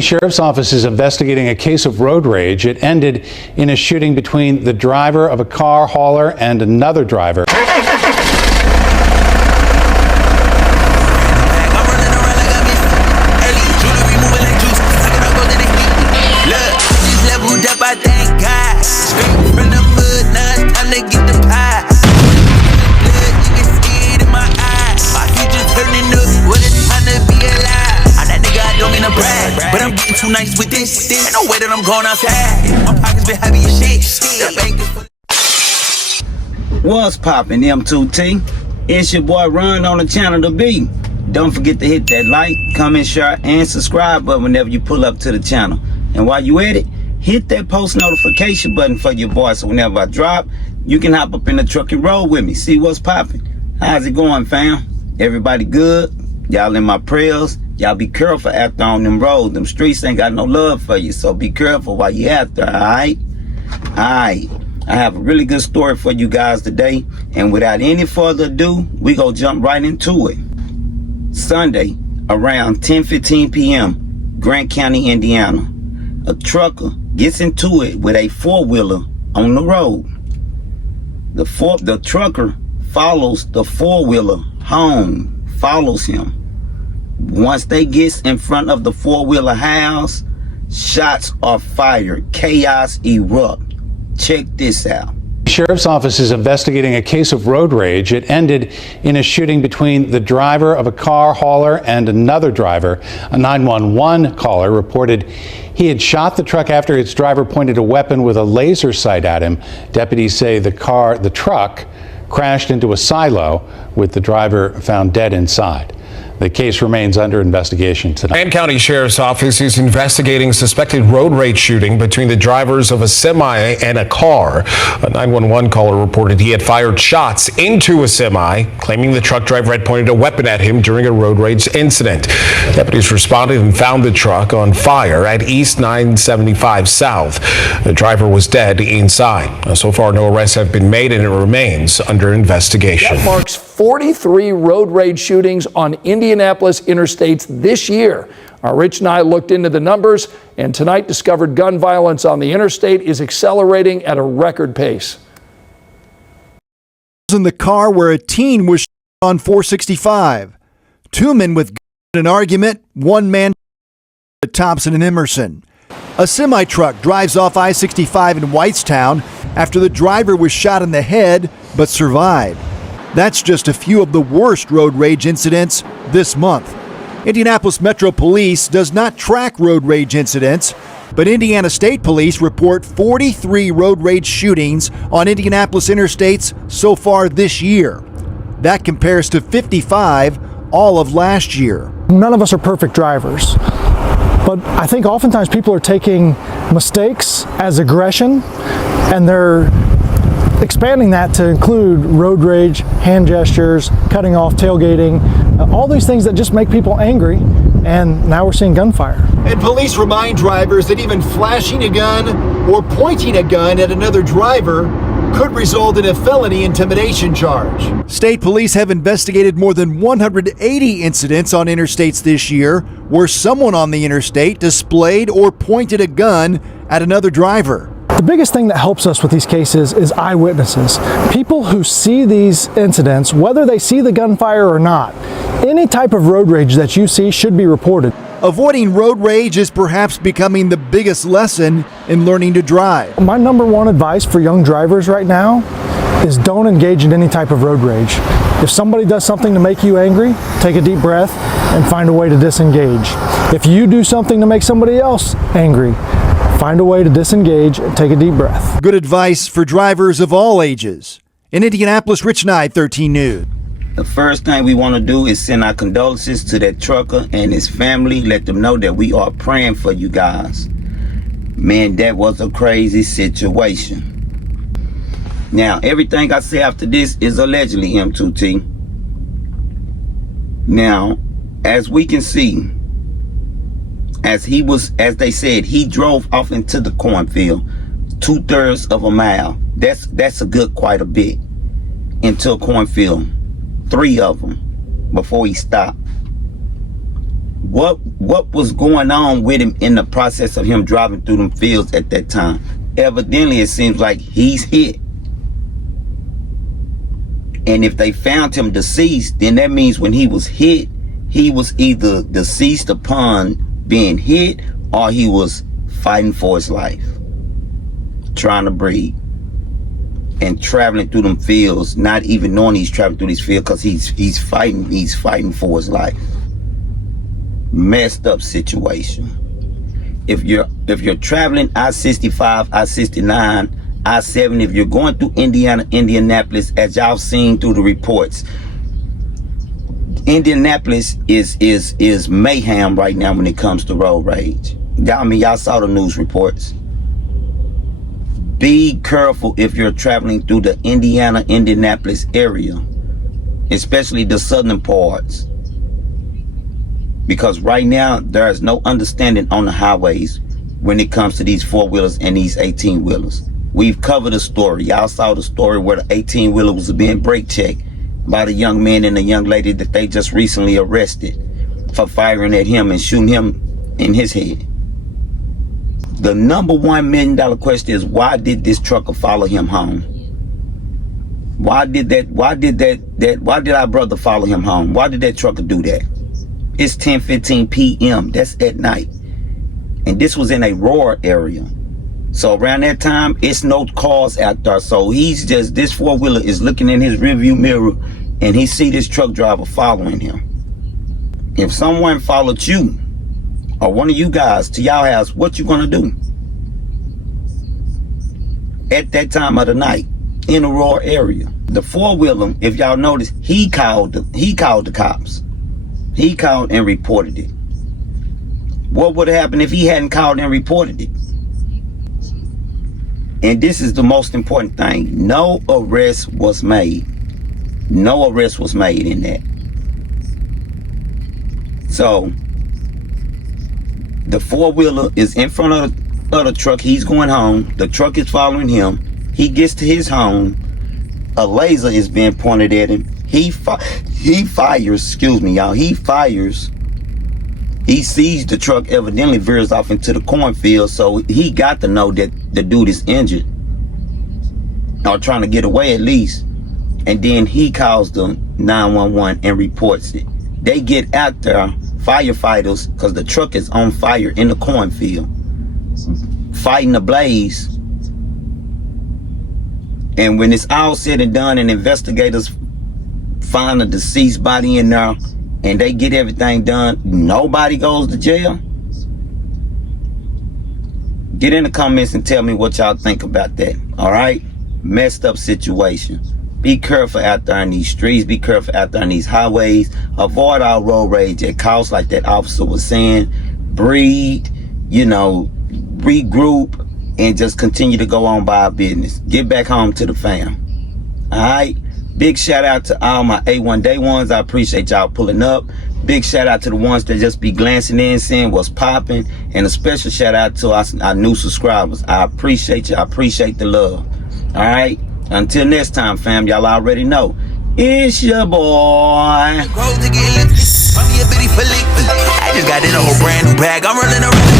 Sheriff's Office is investigating a case of road rage. It ended in a shooting between the driver of a car hauler and another driver. But I'm getting too nice with this. Ain't no way that I'm going outside. My pockets been heavy as shit. That bank is... What's poppin', M2T? It's your boy Run on the channel to be. Don't forget to hit that like, comment, share, and subscribe button whenever you pull up to the channel. And while you at it, hit that post notification button for your boy so whenever I drop, you can hop up in the truck and roll with me. See what's poppin'. How's it going, fam? Everybody good? Y'all in my prayers? Y'all be careful after on them roads. Them streets ain't got no love for you, so be careful while you out there, alright? Alright. I have a really good story for you guys today, and without any further ado, we go jump right into it. Sunday, around 10:15 p.m., Grant County, Indiana, a trucker gets into it with a four-wheeler on the road. The trucker follows the four-wheeler home, follows him. Once they get in front of the four-wheeler house, shots are fired. Chaos erupt. Check this out. Sheriff's Office is investigating a case of road rage. It ended in a shooting between the driver of a car hauler and another driver. A 911 caller reported he had shot the truck after its driver pointed a weapon with a laser sight at him. Deputies say the truck crashed into a silo with the driver found dead inside. The case remains under investigation tonight. Grant County Sheriff's Office is investigating a suspected road rage shooting between the drivers of a semi and a car. A 911 caller reported he had fired shots into a semi, claiming the truck driver had pointed a weapon at him during a road rage incident. Deputies responded and found the truck on fire at East 975 South. The driver was dead inside. So far, no arrests have been made and it remains under investigation. That marks 43 road rage shootings on Indianapolis interstates this year. Our Rich and I looked into the numbers, and tonight discovered gun violence on the interstate is accelerating at a record pace. In the car where a teen was shot on 465. Two men with guns in an argument, one man at Thompson and Emerson. A semi-truck drives off I-65 in Whitestown after the driver was shot in the head but survived. That's just a few of the worst road rage incidents this month. Indianapolis Metro Police does not track road rage incidents, but Indiana State Police report 43 road rage shootings on Indianapolis interstates so far this year. That compares to 55 all of last year. None of us are perfect drivers, but I think oftentimes people are taking mistakes as aggression, and they're expanding that to include road rage, hand gestures, cutting off, tailgating, all these things that just make people angry, and now we're seeing gunfire. And police remind drivers that even flashing a gun or pointing a gun at another driver could result in a felony intimidation charge. State police have investigated more than 180 incidents on interstates this year where someone on the interstate displayed or pointed a gun at another driver. The biggest thing that helps us with these cases is eyewitnesses. People who see these incidents, whether they see the gunfire or not. Any type of road rage that you see should be reported. Avoiding road rage is perhaps becoming the biggest lesson in learning to drive. My number one advice for young drivers right now is don't engage in any type of road rage. If somebody does something to make you angry, take a deep breath and find a way to disengage. If you do something to make somebody else angry, find a way to disengage and take a deep breath. Good advice for drivers of all ages. In Indianapolis, Rich Nye, 13 News. The first thing we want to do is send our condolences to that trucker and his family. Let them know that we are praying for you guys. Man, that was a crazy situation. Now, everything I say after this is allegedly, M2T. Now, as we can see, as they said, he drove off into the cornfield 2/3 of a mile. That's a good quite a bit into a cornfield, 3 of them before he stopped. What was going on with him in the process of him driving through them fields at that time? Evidently, it seems like he's hit. And if they found him deceased, then that means when he was hit, he was either deceased upon being hit, or he was fighting for his life, trying to breathe, and traveling through them fields, not even knowing he's traveling through these fields, because he's fighting for his life. Messed up situation. If you're traveling I-65, I-69, I-70, if you're going through Indianapolis, as y'all seen through the reports, Indianapolis is mayhem right now when it comes to road rage. Y'all saw the news reports. Be careful if you're traveling through the Indianapolis area, especially the southern parts, because right now there is no understanding on the highways when it comes to these 4-wheelers and these 18-wheelers. We've covered a story. Y'all saw the story where the 18-wheeler was being brake checked by the young man and the young lady that they just recently arrested for firing at him and shooting him in his head. The number $1 million question is, why did this trucker follow him home? Why did our brother follow him home? Why did that trucker do that? It's 10:15 p.m. That's at night. And this was in a rural area. So around that time, it's no cars out there. So this 4-wheeler is looking in his rearview mirror, and he see this truck driver following him. If someone followed you, or one of you guys, to y'all house, what you gonna do? At that time of the night, in a rural area. The 4-wheeler, if y'all notice, he called the cops. He called and reported it. What would have happened if he hadn't called and reported it? And this is the most important thing. No arrest was made. No arrest was made in that. So the 4-wheeler is in front of the truck. He's going home. The truck is following him. He gets to his home. A laser is being pointed at him. He fires, excuse me, y'all. He fires. He sees the truck evidently veers off into the cornfield, so he got to know that the dude is injured, or trying to get away at least. And then he calls the 911 and reports it. They get out there, firefighters, because the truck is on fire in the cornfield, fighting the blaze. And when it's all said and done, and investigators find a deceased body in there, and they get everything done, nobody goes to jail. Get in the comments and tell me what y'all think about that. All right? Messed up situation. Be careful out there in these streets. Be careful out there in these highways. Avoid all road rage at costs, like that officer was saying. Breathe, regroup, and just continue to go on by our business. Get back home to the fam. All right? Big shout out to all my A1 Day ones. I appreciate y'all pulling up. Big shout out to the ones that just be glancing in, seeing what's popping. And a special shout out to our new subscribers. I appreciate you. I appreciate the love. All right? Until next time, fam, y'all already know. It's your boy. I just got in a whole brand new bag. I'm running around.